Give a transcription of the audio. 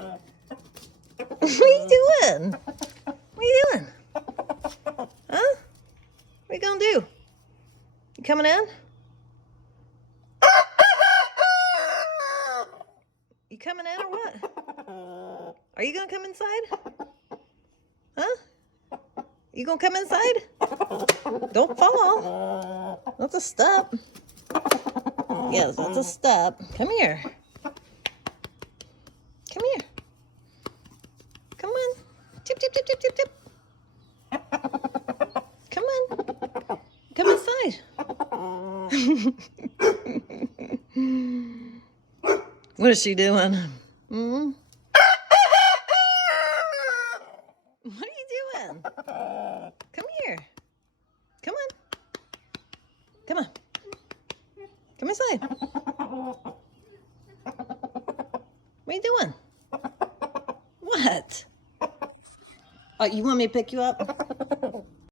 What are you doing? What are you doing? Huh? What are you gonna do? You coming in? You coming in or what? Are you gonna come inside? Huh? You gonna come inside? Don't fall. That's a step. Yes, that's a step. Come here. Come here. Come on. Tip, tip, tip, tip, tip, tip. Come on. Come inside. What is she doing? Mm-hmm. What are you doing? Come here. Come on. Come on. Come inside. What are you doing? What? Oh, you want me to pick you up?